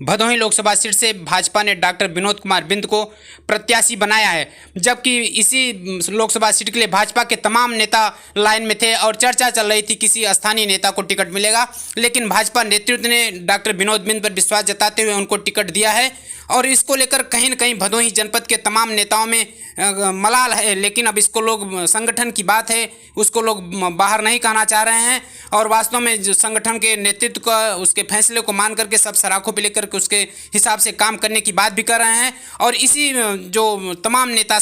Bhadohi Lok Sabha seat से भाजपा ने doctor Vinod Kumar बिंद को प्रत्याशी बनाया है, जबकि इसी लोकसभा सीट के लिए भाजपा के तमाम नेता लाइन में थे और चर्चा चल रही थी किसी स्थानीय नेता को टिकट मिलेगा। लेकिन भाजपा नेतृत्व ने डॉक्टर विनोद बिंद पर विश्वास जताते हुए उनको टिकट दिया है और इसको लेकर कहीं न कहीं भदोही जनपद के तमाम नेताओं में मलाल है। लेकिन अब इसको लोग, संगठन की बात है, उसको लोग बाहर नहीं कहना चाह रहे हैं और वास्तव में जो संगठन के नेतृत्व का उसके फैसले को मान करके सब सराखों पे लेकर के उसके हिसाब से काम करने की बात भी कर रहे हैं। और इसी जो तमाम नेता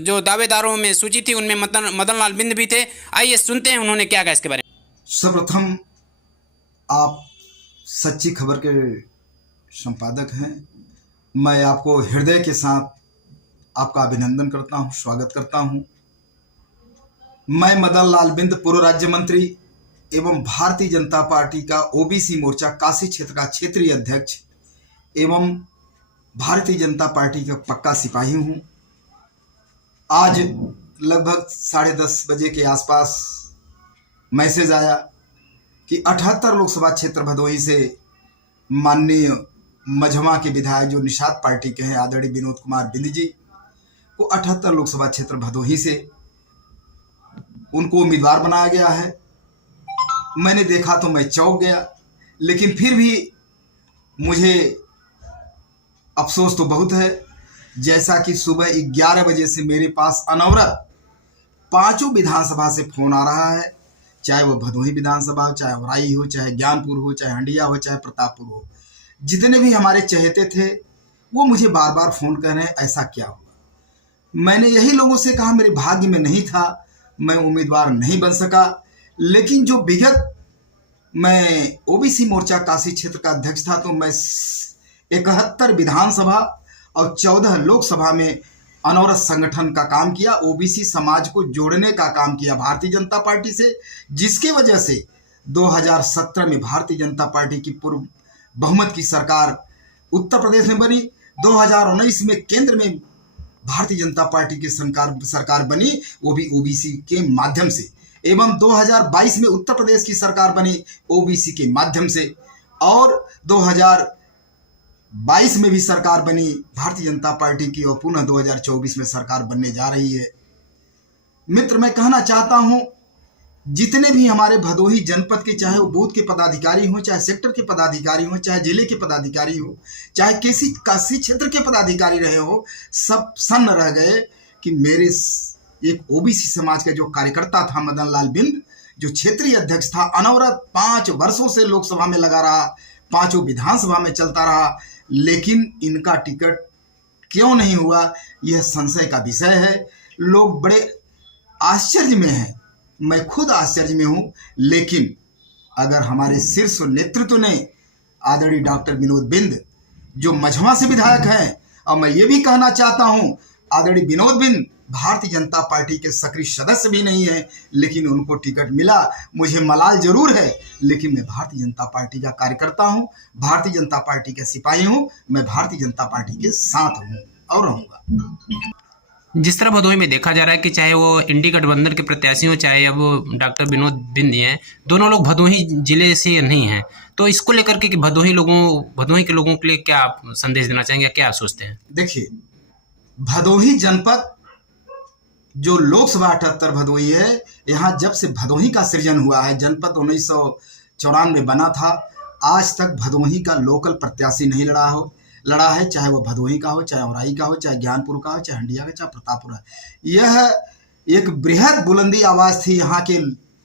जो दावेदारों में सूची थी उनमें मदन लाल बिंद भी थे। आइए सुनते हैं उन्होंने क्या कहा इसके बारे में। सर्वप्रथम आप सच्ची खबर के संपादक हैं। मैं आपको हृदय के साथ आपका अभिनंदन करता हूं, स्वागत करता हूं। मैं मदन लाल बिंद, पूर्व राज्य मंत्री एवं भारतीय जनता पार्टी का ओबीसी मोर्चा काशी क्षेत्र का क्षेत्रीय अध्यक्ष एवं भारतीय जनता पार्टी का पक्का सिपाही हूं। आज लगभग 10:30 बजे के आसपास मैसेज आया कि 78 लोकसभा क्षेत्र भदोही से माननीय मझवा के विधायक जो निषाद पार्टी के हैं आदरणीय विनोद कुमार बिंद जी को 78 लोकसभा क्षेत्र भदोही से उनको उम्मीदवार बनाया गया है। मैंने देखा तो मैं चौंक गया, लेकिन फिर भी मुझे अफसोस तो बहुत है। जैसा कि सुबह 11 बजे से मेरे पास अनवरत 5 विधानसभा से फोन आ रहा है, चाहे वो भदोही विधानसभा हो, चाहे औराई हो, चाहे ज्ञानपुर हो, चाहे हंडिया हो, चाहे प्रतापपुर हो। जितने भी हमारे चहेते थे वो मुझे बार बार फोन कर रहे हैं ऐसा क्या हुआ। मैंने यही लोगों से कहा मेरे भाग्य में नहीं था, मैं उम्मीदवार नहीं बन सका। लेकिन जो विगत मैं ओबीसी मोर्चा काशी क्षेत्र का अध्यक्ष था तो मैं 71 विधानसभा और 14 लोकसभा में अनवरत संगठन का काम किया, ओबीसी समाज को जोड़ने का काम किया भारतीय जनता पार्टी से, जिसके वजह से 2017 में भारतीय जनता पार्टी की पूर्व बहुमत की सरकार उत्तर प्रदेश में बनी। 2019 में केंद्र में भारतीय जनता पार्टी की सरकार बनी, वो भी ओबीसी के माध्यम से, एवं 2022 में उत्तर प्रदेश की सरकार बनी ओबीसी के माध्यम से, और 2022 में भी सरकार बनी भारतीय जनता पार्टी की और पुनः 2024 में सरकार बनने जा रही है। मित्र, मैं कहना चाहता हूं जितने भी हमारे भदोही जनपद के, चाहे वो बूथ के पदाधिकारी हो, चाहे सेक्टर के पदाधिकारी हो, चाहे जिले के पदाधिकारी हो, चाहे किसी काशी क्षेत्र के पदाधिकारी रहे हो, सब सन्न रह गए कि मेरे एक ओबीसी समाज का जो कार्यकर्ता था मदन लाल बिंद, जो क्षेत्रीय अध्यक्ष था, अनवरत 5 वर्षों से लोकसभा में लगा रहा, 5 विधानसभा में चलता रहा, लेकिन इनका टिकट क्यों नहीं हुआ, यह संशय का विषय है। लोग बड़े आश्चर्य में हैं, मैं खुद आश्चर्य में हूं। लेकिन अगर हमारे शीर्ष नेतृत्व ने आदरणीय डॉक्टर विनोद बिंद जो मझवा से विधायक हैं, और मैं ये भी कहना चाहता हूं आदरणीय विनोद बिंद भारतीय जनता पार्टी के सक्रिय सदस्य भी नहीं है, लेकिन उनको टिकट मिला। मुझे मलाल जरूर है, लेकिन मैं भारतीय जनता पार्टी का कार्यकर्ता हूं, भारतीय जनता पार्टी का सिपाही हूं, मैं भारतीय जनता पार्टी के साथ हूं और रहूंगा। जिस तरह भदोही में देखा जा रहा है कि चाहे वो इंडी गठबंधन के प्रत्याशी हो, चाहे अब डॉक्टर विनोद बिंद हैं, दोनों लोग भदोही जिले से नहीं हैं, तो इसको लेकर के कि भदोही के लोगों के लिए क्या संदेश देना चाहेंगे, क्या आप सोचते हैं? देखिए, भदोही जनपद जो लोकसभा 78 भदोही है, यहाँ जब से भदोही का सृजन हुआ है, जनपद 1994 में बना था, आज तक भदोही का लोकल प्रत्याशी नहीं लड़ा है, चाहे वो भदोही का हो, चाहे औराई का हो, चाहे ज्ञानपुर का हो, चाहे हंडिया का, चाहे प्रतापपुर का। यह एक बृहद बुलंदी आवाज थी यहाँ के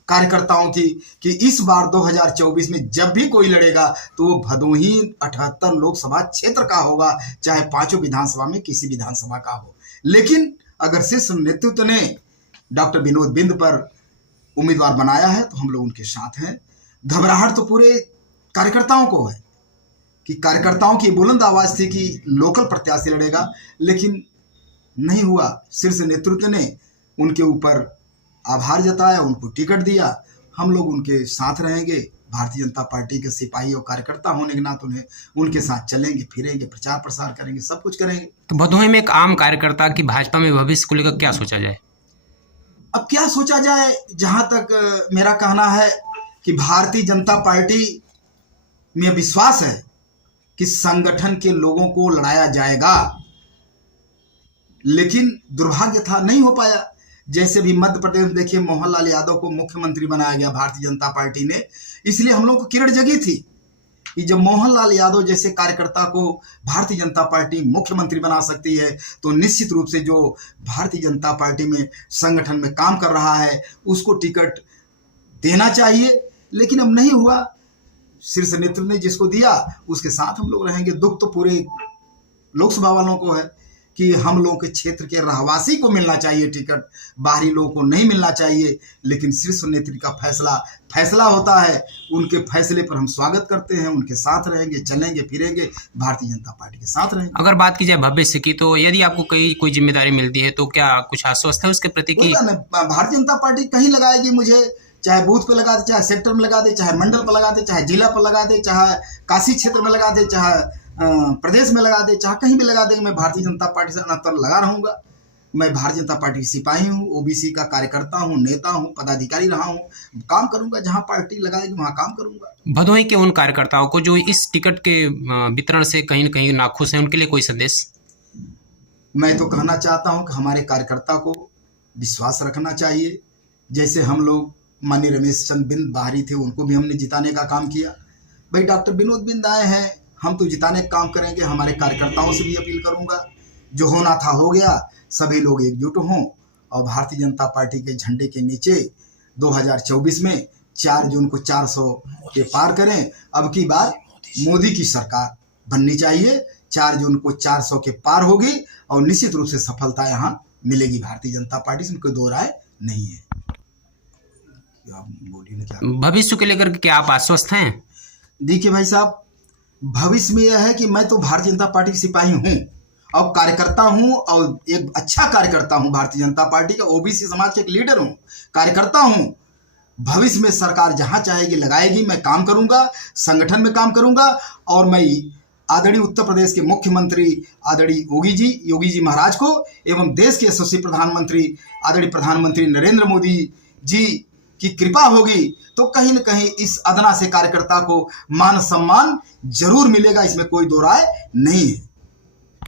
कार्यकर्ताओं की कि इस बार 2024 में जब भी कोई लड़ेगा तो वो भदोही 78 लोकसभा क्षेत्र का होगा, चाहे 5 विधानसभा में किसी विधानसभा का हो। लेकिन अगर शीर्ष नेतृत्व ने डॉक्टर विनोद बिंद पर उम्मीदवार बनाया है तो हम लोग उनके साथ हैं। घबराहट तो पूरे कार्यकर्ताओं को है कि कार्यकर्ताओं की बुलंद आवाज थी कि लोकल प्रत्याशी लड़ेगा, लेकिन नहीं हुआ। शीर्ष नेतृत्व ने उनके ऊपर आभार जताया, उनको टिकट दिया। हम लोग उनके साथ रहेंगे, भारतीय जनता पार्टी के सिपाही और कार्यकर्ता होने के नाते उन्हें उनके साथ चलेंगे, फिरेंगे, प्रचार प्रसार करेंगे, सब कुछ करेंगे। तो भदोही में एक आम कार्यकर्ता की भाजपा में भविष्य को लेकर क्या सोचा जाए? अब क्या सोचा जाए, जहां तक मेरा कहना है कि भारतीय जनता पार्टी में विश्वास है कि संगठन के लोगों को लड़ाया जाएगा, लेकिन दुर्भाग्य था नहीं हो पाया। जैसे भी मध्य प्रदेश में देखिए मोहनलाल यादव को मुख्यमंत्री बनाया गया भारतीय जनता पार्टी ने, इसलिए हम लोग को किरण जगी थी कि जब मोहनलाल यादव जैसे कार्यकर्ता को भारतीय जनता पार्टी मुख्यमंत्री बना सकती है तो निश्चित रूप से जो भारतीय जनता पार्टी में संगठन में काम कर रहा है उसको टिकट देना चाहिए। लेकिन अब नहीं हुआ, शीर्ष नेतृत्व ने जिसको दिया उसके साथ हम लोग रहेंगे। दुख तो पूरे लोकसभा वालों को है कि हम लोगों के क्षेत्र के रहवासी को मिलना चाहिए टिकट, बाहरी लोगों को नहीं मिलना चाहिए। लेकिन शीर्ष नेतृत्व का फैसला होता है, उनके फैसले पर हम स्वागत करते हैं, उनके साथ रहेंगे, चलेंगे फिरेंगे, भारतीय जनता पार्टी के साथ रहेंगे। अगर बात की जाए भविष्य की, तो यदि आपको कोई जिम्मेदारी मिलती है तो क्या कुछ आश्वस्त है उसके प्रति की? भारतीय जनता पार्टी कहीं लगाएगी मुझे, चाहे बूथ पे लगा दे, चाहे सेक्टर में लगा दे, चाहे मंडल पर लगा दे, चाहे जिला पर लगा दे, चाहे काशी क्षेत्र में लगा दे, चाहे प्रदेश में लगा दे, चाहे कहीं भी लगा दे, मैं भारतीय जनता पार्टी से अनतर लगा रहूंगा। मैं भारतीय जनता पार्टी की सिपाही हूँ, ओबीसी का कार्यकर्ता हूँ, नेता हूँ, पदाधिकारी रहा हूँ, काम करूंगा, जहाँ पार्टी लगाएगी वहाँ काम करूंगा। भदोही के उन कार्यकर्ताओं को जो इस टिकट के वितरण से कहीं न कहीं नाखुश हैं, उनके लिए कोई संदेश? मैं तो कहना चाहता हूँ कि हमारे कार्यकर्ता को विश्वास रखना चाहिए। जैसे हम लोग माननीय रमेश चंद्र बिंद बाहरी थे, उनको भी हमने जिताने का काम किया। भाई डॉक्टर विनोद बिंद आए हैं, हम तो जिताने का काम करेंगे। हमारे कार्यकर्ताओं से भी अपील करूंगा, जो होना था हो गया, सभी लोग एकजुट हों और भारतीय जनता पार्टी के झंडे के नीचे 2024 में 4 जून को 400 के पार करें। अब की बार मोदी की सरकार बननी चाहिए, 4 जून को 400 के पार होगी और निश्चित रूप से सफलता यहाँ मिलेगी भारतीय जनता पार्टी से, कोई दो राय नहीं है। भविष्य को लेकर क्या आप आश्वस्त हैं? देखिए भाई साहब, भविष्य में यह है कि मैं तो भारतीय जनता पार्टी की सिपाही हूँ और कार्यकर्ता हूँ और एक अच्छा कार्यकर्ता हूँ भारतीय जनता पार्टी का, ओबीसी समाज के एक लीडर हूँ, कार्यकर्ता हूँ। भविष्य में सरकार जहाँ चाहेगी लगाएगी, मैं काम करूँगा, संगठन में काम करूँगा और मैं आदरणीय उत्तर प्रदेश के मुख्यमंत्री आदरणीय योगी जी महाराज को एवं देश के यशस्वी प्रधानमंत्री आदरणीय प्रधानमंत्री नरेंद्र मोदी जी की कृपा होगी तो कहीं न कहीं इस अदना से कार्यकर्ता को मान सम्मान जरूर मिलेगा, इसमें कोई दो राय नहीं है।